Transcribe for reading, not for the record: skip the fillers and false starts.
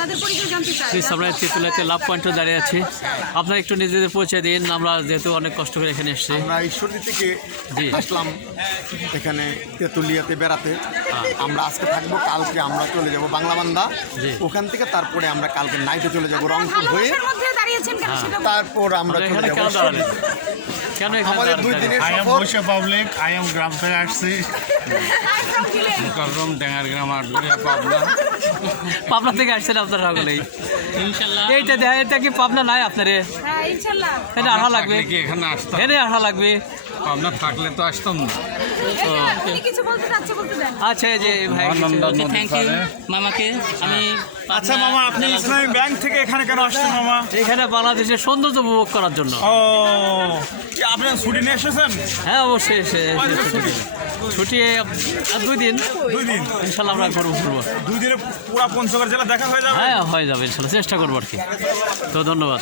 আমরা তেঁতুলিয়াতে লাভ পয়েন্টে দাঁড়িয়ে আছি। আপনারা একটু নিজেদের পরিচয় দিন। আমরা যেহেতু অনেক কষ্ট করে এখানে এসেছি। আমরা ঈশ্বরদী থেকে আসলাম এখানে তেঁতুলিয়াতে বেড়াতে। আমরা আজকে থাকবো, কালকে আমরা চলে যাব বাংলাবান্ধা। ওখান থেকে তারপরে আমরা কালকে নাইটে চলে যাব রংপুর হয়ে, তারপর আমরা চলে যাব। কেন আমাদের 2 দিনের সফর। পাবলিক আই এম গ্রাম থেকে আসছি, করম ডেঙ্গার গ্রাম আটগড়িয়া পাবনা। পাবনা থেকে আসছেন আপনারা সকলেই? ইনশাআল্লাহ। এইটা এটা কি পাবনা নাই আপনারে? হ্যাঁ ইনশাআল্লাহ। এটা আঠা লাগবে কি এখানে আসতাম? এনে আঠা লাগবে। পাবনা থাকলে তো আসতাম না। আপনি কিছু বলতে চাচ্ছেন বলতে দেন। আচ্ছা এই যে ভাই থ্যাংক ইউ মামাকে। আমি আচ্ছা মামা, আপনি ইসলামী ব্যাংক থেকে এখানে কেন আসছেন মামা? এখানে বাংলাদেশের সৌন্দর্য উপভোগ করার জন্য। ও, কি আপনি ছুটি নিয়ে এসেছেন? হ্যাঁ অবশ্যই ছুটি 2 দিন। 2 দিন ইনশাল্লাহ আমরা ঘুরবো। 2 দিনে পুরো পঞ্চগড় জেলা দেখা হয়ে যাবে। হ্যাঁ হয়ে যাবে ইনশাল্লাহ, চেষ্টা করবো আর কি। তো ধন্যবাদ।